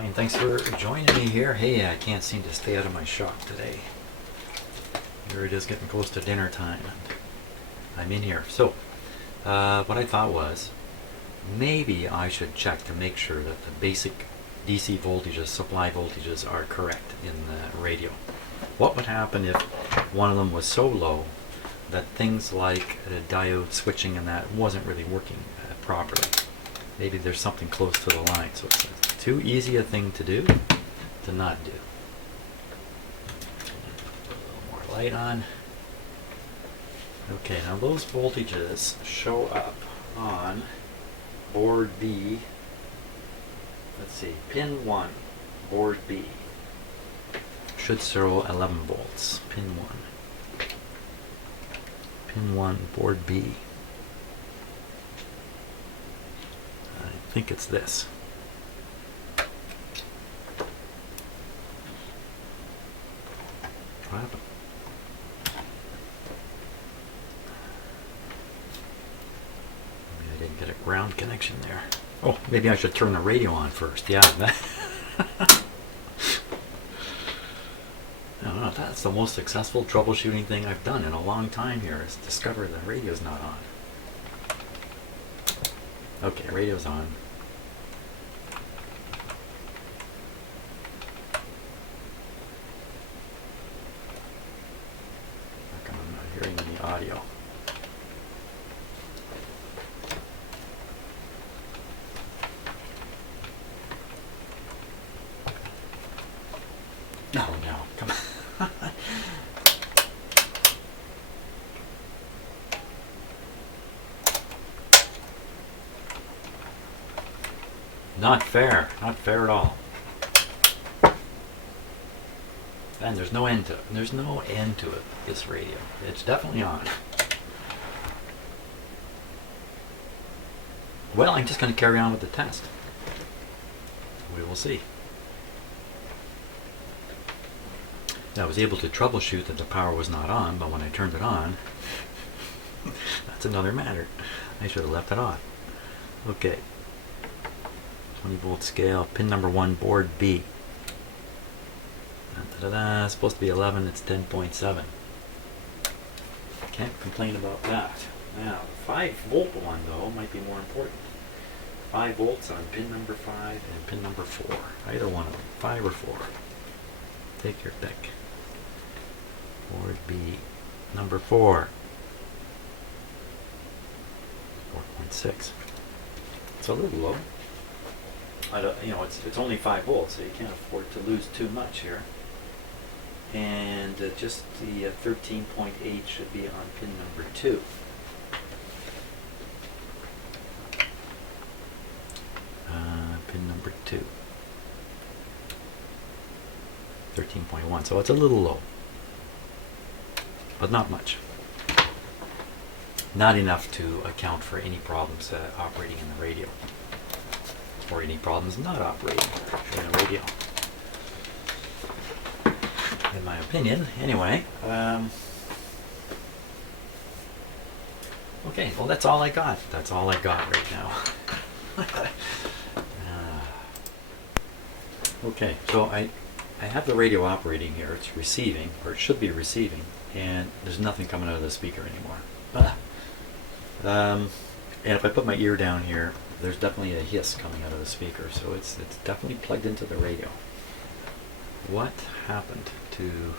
Hi, and thanks for joining me here. Hey, I can't seem to stay out of my shop today. Here it is getting close to dinner time, and I'm in here. So, what I thought was, maybe I should check to make sure that the basic DC voltages, supply voltages, are correct in the radio. What would happen if one of them was so low that things like diode switching and that wasn't really working properly? Maybe there's something close to the line, so it's too easy a thing to do to not do. Put a little more light on. Okay, now those voltages show up on board B. Let's see, pin 1, board B. Should show 11 volts. Pin 1. Pin 1, board B. I think it's this. What happened? Maybe I didn't get a ground connection there. Oh, maybe I should turn the radio on first. Yeah. I don't know, that's the most successful troubleshooting thing I've done in a long time here, is discover the radio's not on. Okay, radio's on. How come I'm not hearing any audio? No, come on. Not fair at all. And there's no end to it. There's no end to it, this radio. It's definitely on. Well, I'm just going to carry on with the test. We will see. I was able to troubleshoot that the power was not on, but when I turned it on, that's another matter. I should have left it on. Okay. 20 volt scale, pin number 1, board B. Da-da-da, supposed to be 11, it's 10.7. Can't complain about that. Now, the 5 volt one though might be more important. 5 volts on pin number 5 and pin number 4. Either one of them, 5 or 4. Take your pick. Board B, number 4. 4.6. It's a little low. It's only 5 volts, so you can't afford to lose too much here. And just the 13.8 should be on pin number 2. Pin number 2. 13.1, so it's a little low, but not much. Not enough to account for any problems operating in the radio, or any problems not operating in the radio, in my opinion, anyway. Okay, well, that's all I got. That's all I got right now. Okay, so I have the radio operating here. It's receiving, or it should be receiving, and there's nothing coming out of the speaker anymore. And if I put my ear down here, there's definitely a hiss coming out of the speaker, so it's definitely plugged into the radio. What happened to...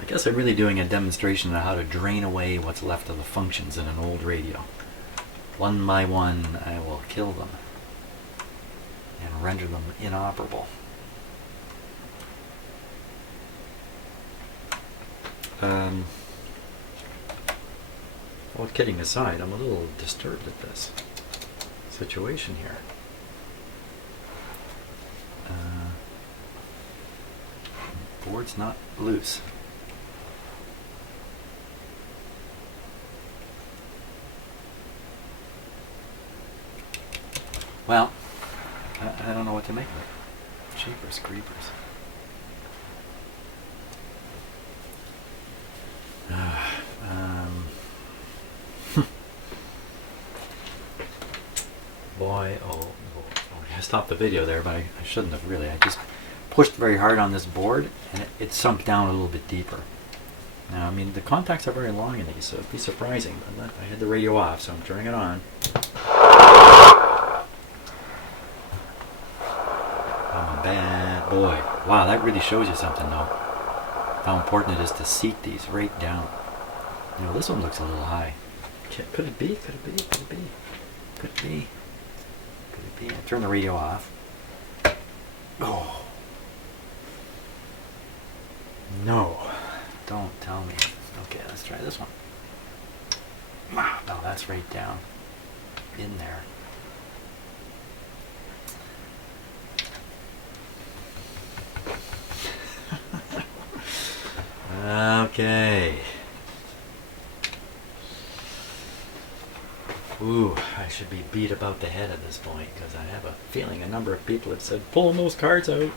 I guess I'm really doing a demonstration of how to drain away what's left of the functions in an old radio. One by one, I will kill them and render them inoperable. Well, kidding aside, I'm a little disturbed at this situation here. Board's not loose. Well, I don't know what to make of it. Jeepers creepers. boy, oh boy. I stopped the video there, but I shouldn't have really. I just pushed very hard on this board, and it sunk down a little bit deeper. Now, I mean, the contacts are very long in these, so it'd be surprising. But I had the radio off, so I'm turning it on. I'm a bad boy. Wow, that really shows you something, though. How important it is to seat these right down. You know, this one looks a little high. Could it be? Could it be? Could it be? Could it be? Could it be? I'll turn the radio off. Oh. No. Don't tell me. Okay, let's try this one. Wow, no, that's right down in there. Okay. Ooh, I should be beat about the head at this point, because I have a feeling a number of people have said, pulling those cards out.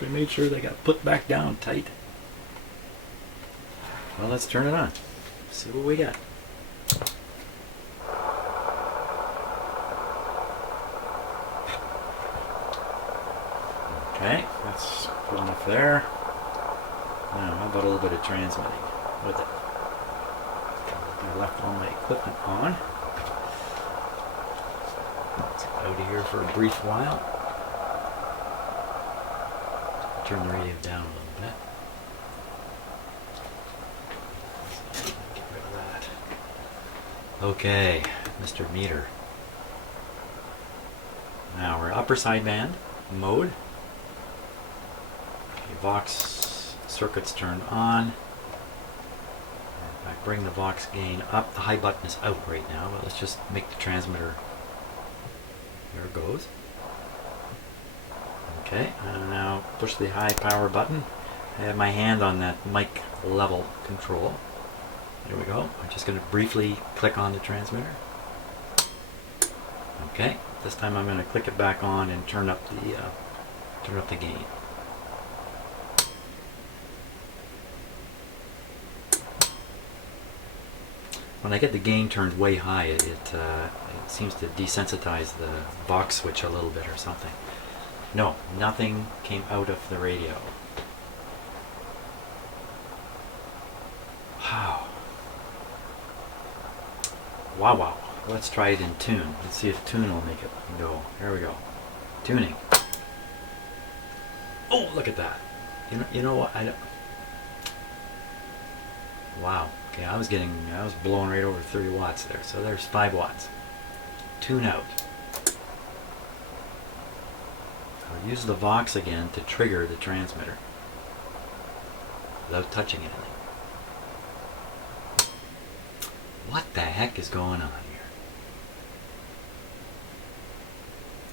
They made sure they got put back down tight. Well, let's turn it on. See what we got. Okay, that's good enough there. Now, how about a little bit of transmitting with it? I left all my equipment on. It's out of here for a brief while. Turn the radio down a little bit. Get rid of that. Okay, Mr. Meter. Now we're upper sideband mode. Okay, Vox circuits turned on. If I bring the Vox gain up, the high button is out right now, but let's just make the transmitter. There it goes. Okay, and now push the high power button. I have my hand on that mic level control. There we go. I'm just going to briefly click on the transmitter. Okay, this time I'm going to click it back on and turn up the gain. When I get the gain turned way high, it seems to desensitize the Vox switch a little bit or something. No, nothing came out of the radio. Wow. Wow, wow. Let's try it in tune. Let's see if tune will make it go. Here we go. Tuning. Oh, look at that. You know what? Wow. Okay, I was blowing right over 30 watts there. So there's 5 watts. Tune out. I'll use the Vox again to trigger the transmitter without touching anything. What the heck is going on here?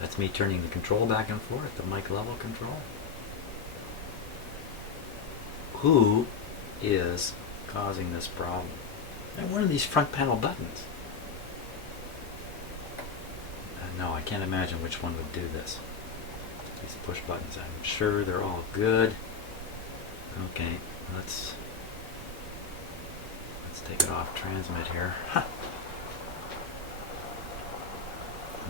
That's me turning the control back and forth, the mic level control. Who is causing this problem? And what are these front panel buttons? No, I can't imagine which one would do this. These push buttons, I'm sure they're all good. Okay, let's take it off transmit here. Huh.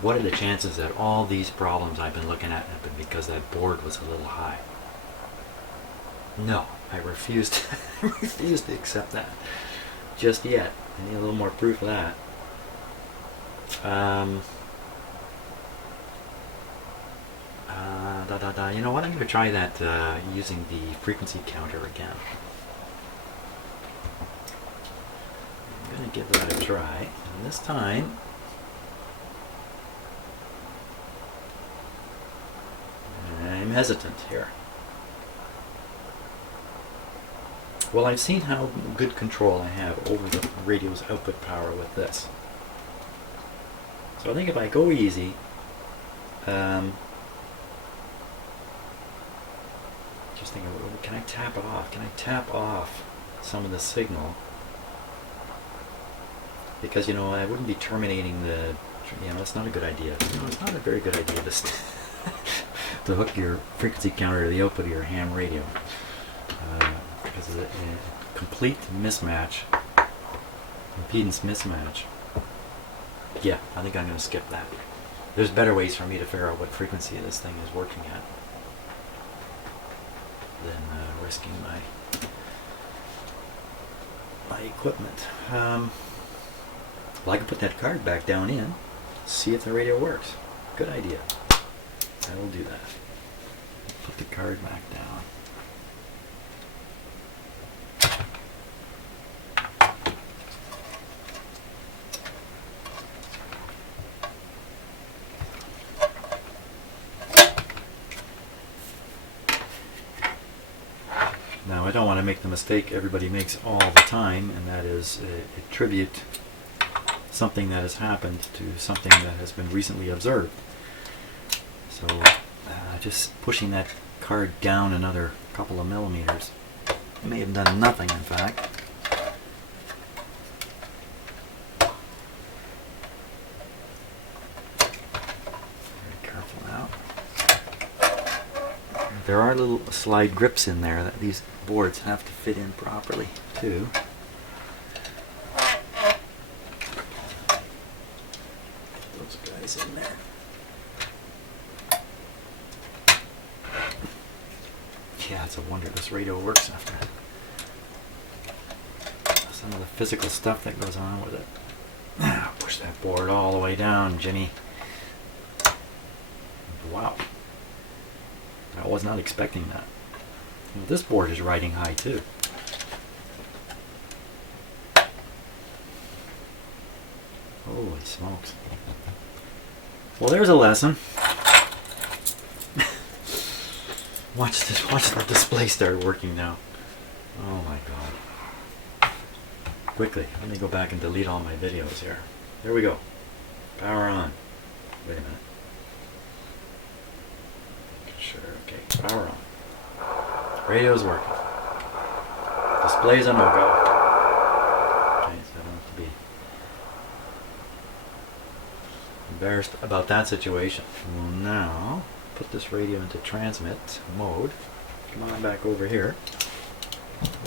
What are the chances that all these problems I've been looking at have been because that board was a little high? No, I refuse to accept that just yet. I need a little more proof of that. You know what? I'm going to try that using the frequency counter again. I'm going to give that a try, and this time I'm hesitant here. Well, I've seen how good control I have over the radio's output power with this. So I think if I go easy, just thinking, can I tap it off? Can I tap off some of the signal? Because, I wouldn't be terminating the, it's not a good idea. It's not a very good idea to hook your frequency counter to the output of your ham radio. Because of the complete mismatch, impedance mismatch. Yeah, I think I'm going to skip that. there's better ways for me to figure out what frequency this thing is working at than risking my equipment. Well, I can put that card back down in, see if the radio works. Good idea. I will do that. Put the card back down. Now, I don't want to make the mistake everybody makes all the time, and that is attribute something that has happened to something that has been recently observed. So, just pushing that card down another couple of millimeters may have done nothing, in fact. Very careful now. There are little slide grips in there that these boards have to fit in properly too. Get those guys in there. Yeah, it's a wonder this radio works after some of the physical stuff that goes on with it. Push that board all the way down, Jimmy. Wow. I was not expecting that. Well, this board is riding high too. Holy smokes. Well, there's a lesson. Watch this, watch the display start working now. Oh my god. Quickly, let me go back and delete all my videos here. There we go. Power on. Wait a minute. Sure, okay, power on. Radio's working. Display's a no-go. Okay, so I don't have to be embarrassed about that situation. We'll now put this radio into transmit mode. Come on back over here.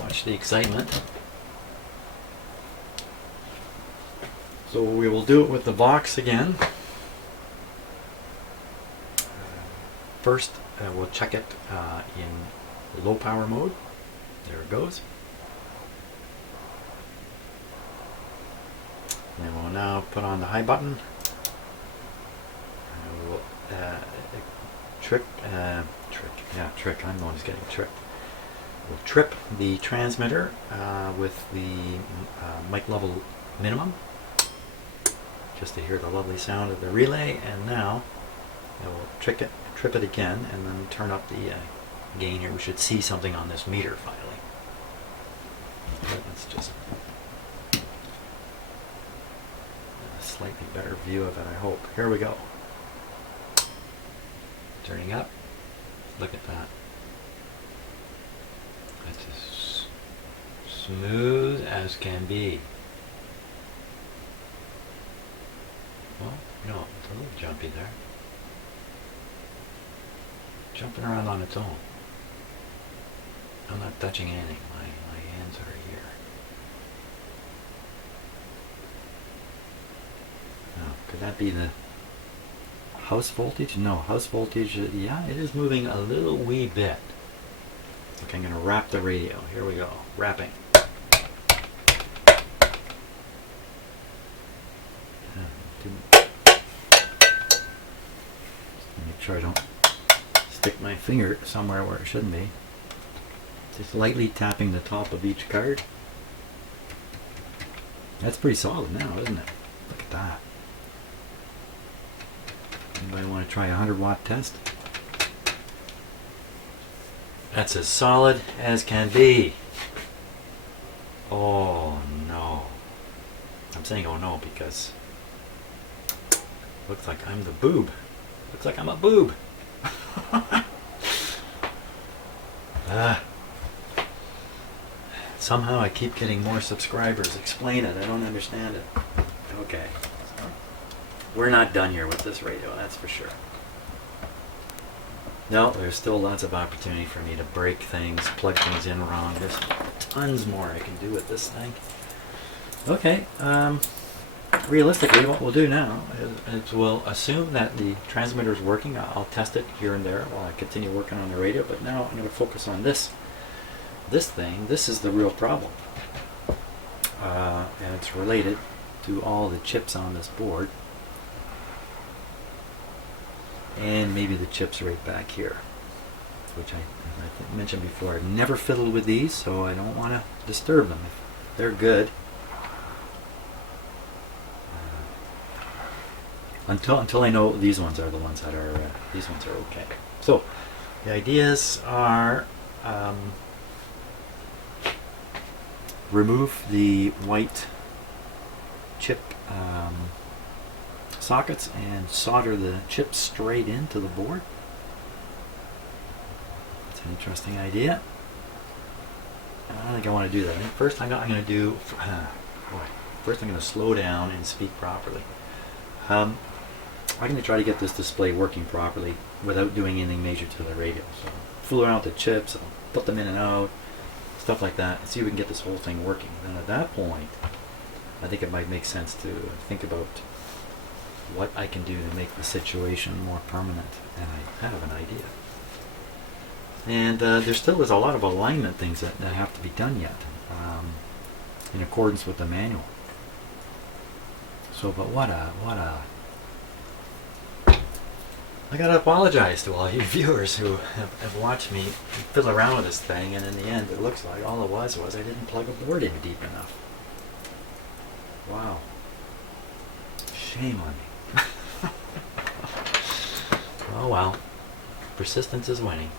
Watch the excitement. So we will do it with the box again. First, we'll check it in low power mode. There it goes. And we'll now put on the high button. We'll trick. I'm the one who's getting tricked. We'll trip the transmitter with the mic level minimum, just to hear the lovely sound of the relay. And now we'll trip it again, and then turn up the gain here. We should see something on this meter finally. Let's just a slightly better view of it, I hope. Here we go. Turning up. Look at that. That's as smooth as can be. Well, no, it's a little jumpy there. Jumping around on its own. I'm not touching anything. My hands are here. Now, could that be the house voltage? No, house voltage, yeah, it is moving a little wee bit. Okay, I'm going to wrap the radio. Here we go. Wrapping. Make sure I don't stick my finger somewhere where it shouldn't be. Just lightly tapping the top of each card. That's pretty solid now, isn't it? Look at that. Anybody want to try a 100-watt test? That's as solid as can be. Oh no. I'm saying oh no because looks like I'm the boob. Looks like I'm a boob. Somehow I keep getting more subscribers. Explain it. I don't understand it. Okay. We're not done here with this radio, that's for sure. No, there's still lots of opportunity for me to break things, plug things in wrong. There's tons more I can do with this thing. Okay, realistically, what we'll do now is we'll assume that the transmitter is working. I'll test it here and there while I continue working on the radio, but now I'm going to focus on this thing. This is the real problem, and it's related to all the chips on this board, and maybe the chips right back here, which I mentioned before. I've never fiddled with these, so I don't want to disturb them. If they're good. Until I know these ones are the ones that are these ones are okay. So the ideas are remove the white chip sockets and solder the chips straight into the board. It's an interesting idea. I think I want to do that. I think first I'm going to do. First I'm going to slow down and speak properly. I'm going to try to get this display working properly without doing anything major to the radio. So fool around with the chips, I'll put them in and out, stuff like that, and see if we can get this whole thing working. Then at that point, I think it might make sense to think about what I can do to make the situation more permanent, and I have an idea. And there still is a lot of alignment things that have to be done yet, in accordance with the manual. So, but I gotta apologize to all you viewers who have watched me fiddle around with this thing, and in the end it looks like all it was I didn't plug a board in deep enough. Wow. Shame on me. Oh well. Persistence is winning.